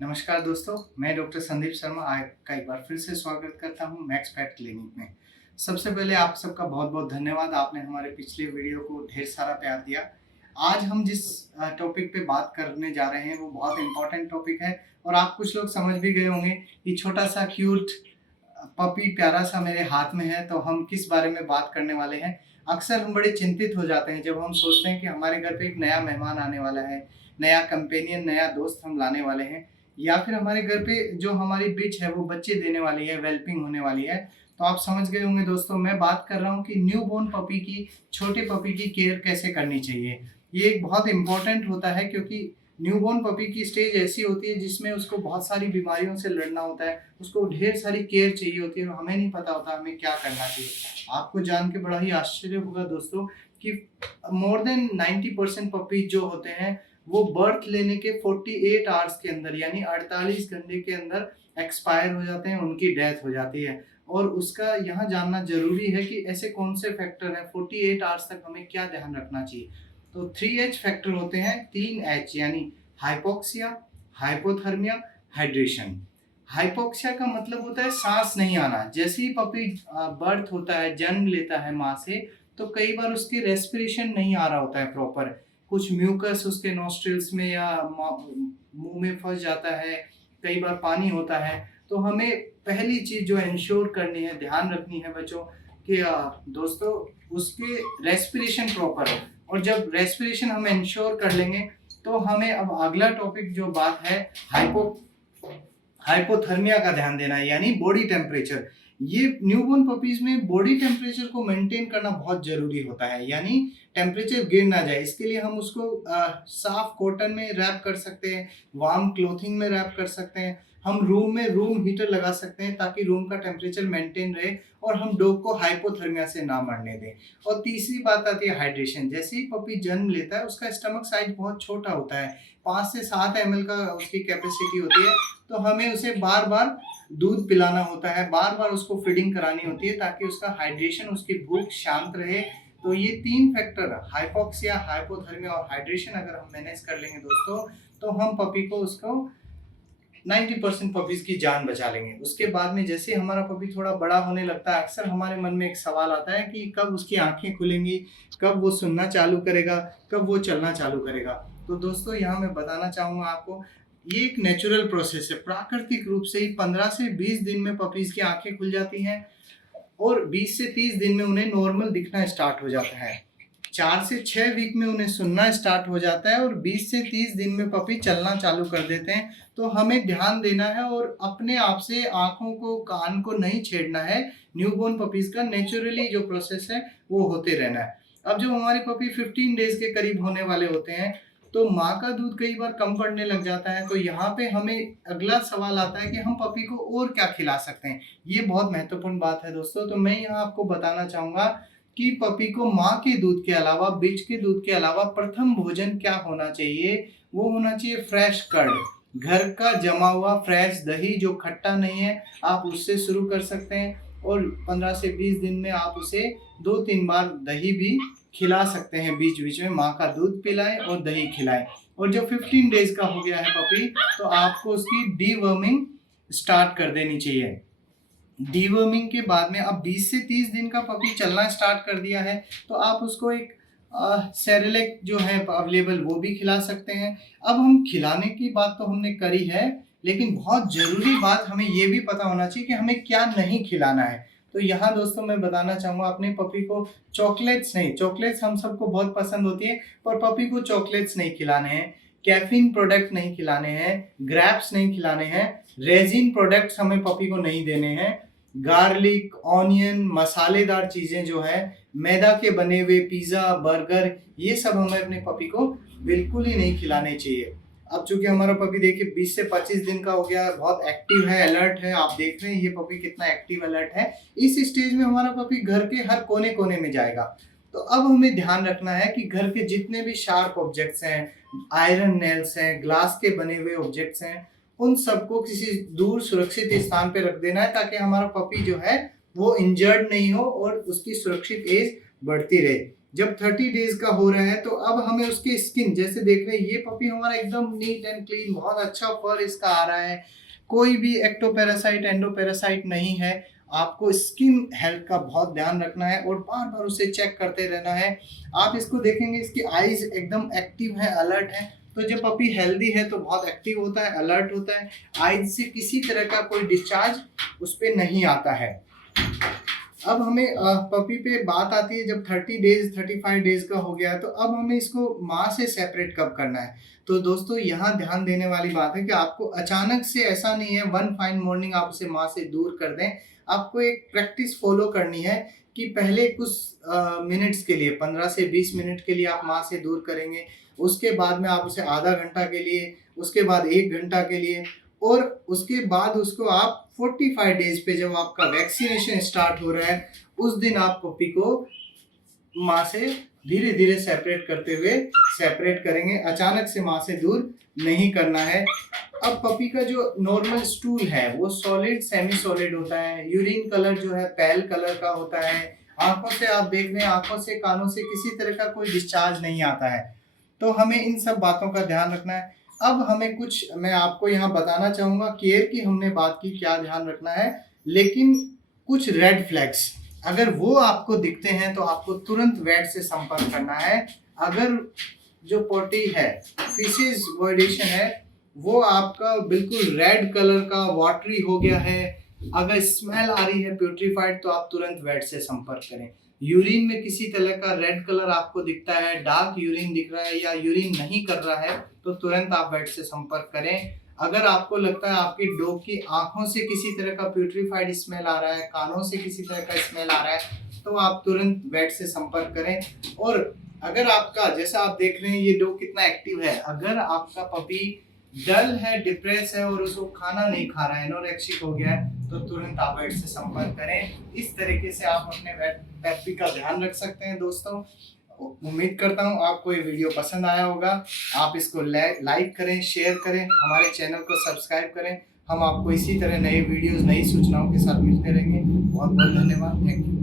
नमस्कार दोस्तों, मैं डॉक्टर संदीप शर्मा आपका एक बार फिर से स्वागत करता हूं मैक्स पेट क्लिनिक में। सबसे पहले आप सबका बहुत-बहुत धन्यवाद, आपने हमारे पिछले वीडियो को ढेर सारा प्यार दिया। आज हम जिस टॉपिक पे बात करने जा रहे हैं वो बहुत इम्पोर्टेंट टॉपिक है और आप कुछ लोग समझ भी गए होंगे कि छोटा-सा क्यूट पपी प्यारा-सा मेरे हाथ में है, तो हम किस बारे में बात करने वाले हैं। अक्सर हम बड़े चिंतित हो जाते हैं जब हम सोचते हैं कि हमारे घर पे एक नया मेहमान आने वाला है, नया कंपेनियन, नया दोस्त हम लाने वाले हैं या फिर हमारे घर पे जो हमारी बिच है वो बच्चे देने वाली है, वेल्पिंग होने वाली है। तो आप समझ गए होंगे दोस्तों, मैं बात कर रहा हूँ कि न्यूबॉर्न पपी की, छोटे पपी की केयर कैसे करनी चाहिए। ये एक बहुत इम्पोर्टेंट होता है क्योंकि न्यूबॉर्न पपी की स्टेज ऐसी होती है जिसमें उसको बहुत सारी बीमारियों से लड़ना होता है, उसको ढेर सारी केयर चाहिए होती है और हमें नहीं पता होता हमें क्या करना चाहिए। आपको जान के बड़ा ही आश्चर्य होगा दोस्तों कि मोर देन 90% पपी जो होते हैं वो बर्थ लेने के 48 आवर्स के अंदर यानी 48 घंटे के अंदर एक्सपायर हो जाते हैं, उनकी डेथ हो जाती है। और उसका यहाँ जानना ज़रूरी है कि ऐसे कौन से फैक्टर हैं, 48 आवर्स तक हमें क्या ध्यान रखना चाहिए। तो 3H फैक्टर होते हैं, 3H यानी हाइपोक्सिया, हाइपोथर्मिया, हाइड्रेशन। हाइपोक्सिया का मतलब होता है सांस नहीं आना। जैसे ही पपी बर्थ होता है, जन्म लेता है माँ से, तो कई बार उसके रेस्पिरेशन नहीं आ रहा होता है प्रॉपर। कुछ म्यूकस उसके नॉस्ट्रिल्स में या मुंह में फंस जाता है, कई बार पानी होता है। तो हमें पहली चीज जो इंश्योर करनी है, ध्यान रखनी है बच्चों कि दोस्तों उसके रेस्पिरेशन प्रॉपर हो। और जब रेस्पिरेशन हम इंश्योर कर लेंगे तो हमें अब अगला टॉपिक जो बात है हाइपोथर्मिया का ध्यान देना है, यानी बॉडी टेम्परेचर। ये न्यूबॉर्न पपीज में बॉडी टेम्परेचर को मेंटेन करना बहुत जरूरी होता है, यानी टेम्परेचर गिर ना जाए। इसके लिए हम उसको साफ कॉटन में रैप कर सकते हैं, वार्म क्लोथिंग में रैप कर सकते हैं, हम रूम में रूम हीटर लगा सकते हैं ताकि रूम का टेम्परेचर मेंटेन रहे और हम डॉग को हाइपोथर्मिया से ना मरने दें। और तीसरी बात आती है हाइड्रेशन। जैसे ही पपी जन्म लेता है उसका स्टमक साइज बहुत छोटा होता है, 5 से 7 ml का उसकी कैपेसिटी होती है। तो हमें उसे बार बार दूध पिलाना होता है, बार बार उसको फीडिंग करानी होती है ताकि उसका हाइड्रेशन, उसकी भूख शांत रहे। तो ये 3 फैक्टर हाइपोक्सिया, हाइपोथर्मिया और हाइड्रेशन अगर हम मैनेज कर लेंगे दोस्तों, तो हम पपी को उसको 90% पपीज की जान बचा लेंगे। उसके बाद में जैसे हमारा पपी थोड़ा बड़ा होने लगता है, अक्सर हमारे मन में एक सवाल आता है कि कब उसकी आंखें खुलेंगी, कब वो सुनना चालू करेगा, कब वो चलना चालू करेगा। तो दोस्तों यहाँ मैं बताना चाहूँगा आपको, ये एक नेचुरल प्रोसेस है। प्राकृतिक रूप से ही 15 से 20 दिन में पपीज की आंखें खुल जाती हैं और 20 से 30 दिन में उन्हें नॉर्मल दिखना स्टार्ट हो जाता है। 4 से 6 वीक में उन्हें सुनना स्टार्ट हो जाता है और 20 से 30 दिन में पपी चलना चालू कर देते हैं। तो हमें ध्यान देना है और अपने आप से आँखों को, कान को नहीं छेड़ना है। न्यूबॉर्न पपीज का नेचुरली जो प्रोसेस है वो होते रहना है। अब जब हमारे पपी 15 डेज के करीब होने वाले होते हैं तो माँ का दूध कई बार कम पड़ने लग जाता है। तो यहाँ पे हमें अगला सवाल आता है कि हम पपी को और क्या खिला सकते हैं। ये बहुत महत्वपूर्ण बात है दोस्तों। तो मैं यहाँ आपको बताना चाहूँगा कि पपी को माँ के दूध के अलावा, बिच के दूध के अलावा प्रथम भोजन क्या होना चाहिए, वो होना चाहिए फ्रेश कर्ड। घर का जमा हुआ फ्रेश दही जो खट्टा नहीं है, आप उससे शुरू कर सकते हैं और 15 से 20 दिन में आप उसे 2-3 बार दही भी खिला सकते हैं। बीच बीच में माँ का दूध पिलाएं और दही खिलाएं। और जब 15 डेज का हो गया है पपी, तो आपको उसकी डीवर्मिंग स्टार्ट कर देनी चाहिए। डीवर्मिंग के बाद में अब 20 से 30 दिन का पपी चलना स्टार्ट कर दिया है, तो आप उसको एक सेरेलेक जो है अवेलेबल वो भी खिला सकते हैं। अब हम खिलाने की बात तो हमने करी है, लेकिन बहुत ज़रूरी बात हमें ये भी पता होना चाहिए कि हमें क्या नहीं खिलाना है। तो यहाँ दोस्तों मैं बताना चाहूँगा, अपने पपी को चॉकलेट्स नहीं, चॉकलेट्स हम सबको बहुत पसंद होती है, पर पपी को चॉकलेट्स नहीं खिलाने हैं, कैफीन प्रोडक्ट नहीं खिलाने हैं, ग्रैप्स नहीं खिलाने हैं, रेजिन प्रोडक्ट्स हमें पपी को नहीं देने हैं, गार्लिक, ऑनियन, मसालेदार चीज़ें जो है, मैदा के बने हुए पिज़्ज़ा, बर्गर, ये सब हमें अपने पपी को बिल्कुल ही नहीं खिलाने चाहिए। अब चूंकि हमारा पपी देखिए 20 से 25 दिन का हो गया है, बहुत एक्टिव है, अलर्ट है। आप देख रहे हैं ये पपी कितना एक्टिव अलर्ट है। इस स्टेज में हमारा पपी घर के हर कोने कोने में जाएगा। तो अब हमें ध्यान रखना है कि घर के जितने भी शार्प ऑब्जेक्ट्स हैं, आयरन नेल्स हैं, ग्लास के बने हुए ऑब्जेक्ट्स हैं, उन सबको किसी दूर सुरक्षित स्थान पे रख देना है ताकि हमारा पपी जो है वो इंजर्ड नहीं हो और उसकी सुरक्षित एज बढ़ती रहे। जब 30 डेज का हो रहा है तो अब हमें उसकी स्किन, जैसे देख रहे हैं ये पपी हमारा एकदम नीट एंड क्लीन, बहुत अच्छा फर इसका आ रहा है, कोई भी एक्टोपैरासाइट एंडोपैरासाइट नहीं है। आपको स्किन हेल्थ का बहुत ध्यान रखना है और बार बार उसे चेक करते रहना है। आप इसको देखेंगे इसकी आईज एकदम एक्टिव है, अलर्ट है। तो जब पपी हेल्दी है तो बहुत एक्टिव होता है, अलर्ट होता है, आईज से किसी तरह का कोई डिस्चार्ज उस पर नहीं आता है। अब हमें पपी पे बात आती है, जब 30 डेज 35 डेज का हो गया तो अब हमें इसको माँ से सेपरेट कब करना है। तो दोस्तों यहाँ ध्यान देने वाली बात है कि आपको अचानक से ऐसा नहीं है वन फाइन मॉर्निंग आप उसे माँ से दूर कर दें। आपको एक प्रैक्टिस फॉलो करनी है कि पहले कुछ मिनट्स के लिए, 15 से 20 मिनट के लिए आप माँ से दूर करेंगे, उसके बाद में आप उसे आधा घंटा के लिए, उसके बाद 1 घंटा के लिए, और उसके बाद उसको आप 45 डेज पे जब आपका वैक्सीनेशन स्टार्ट हो रहा है उस दिन आप पपी को माँ से धीरे धीरे सेपरेट करते हुए सेपरेट करेंगे, अचानक से माँ से दूर नहीं करना है। अब पपी का जो नॉर्मल स्टूल है वो सॉलिड सेमी सॉलिड होता है, यूरिन कलर जो है पेल कलर का होता है, आंखों से आप देख रहे हैं, आंखों से कानों से किसी तरह का कोई डिस्चार्ज नहीं आता है। तो हमें इन सब बातों का ध्यान रखना है। अब हमें कुछ, मैं आपको यहाँ बताना चाहूँगा, केयर की हमने बात की क्या ध्यान रखना है, लेकिन कुछ रेड फ्लैग्स अगर वो आपको दिखते हैं तो आपको तुरंत वेट से संपर्क करना है। अगर जो पोटी है, फीसेस वॉइडेशन है, वो आपका बिल्कुल रेड कलर का वाटरी हो गया है, अगर स्मेल आ रही है प्यूट्रीफाइड, तो आप तुरंत वेट से संपर्क करें। यूरिन में किसी तरह का रेड कलर आपको दिखता है, डार्क यूरिन दिख रहा है या यूरिन नहीं कर रहा है, तो तुरंत आप वेट से संपर्क करें। अगर आपको लगता है आपकी डॉग की आंखों से किसी तरह का प्यूट्रीफाइड स्मेल आ रहा है, कानों से किसी तरह का स्मेल आ रहा है, तो आप तुरंत वेट से संपर्क करें। और अगर आपका, जैसा आप देख रहे हैं ये डॉग कितना एक्टिव है, अगर आपका पपी डल है, डिप्रेस है और उसको खाना नहीं खा रहा है, एनोरेक्सिक हो गया है, तो तुरंत आप वेट से संपर्क करें। इस तरीके से आप अपने पेट का ध्यान रख सकते हैं। दोस्तों, उम्मीद करता हूँ आपको ये वीडियो पसंद आया होगा। आप इसको लाइक करें, शेयर करें, हमारे चैनल को सब्सक्राइब करें। हम आपको इसी तरह नए वीडियोस, नई सूचनाओं के साथ मिलते रहेंगे। बहुत बहुत धन्यवाद, थैंक यू।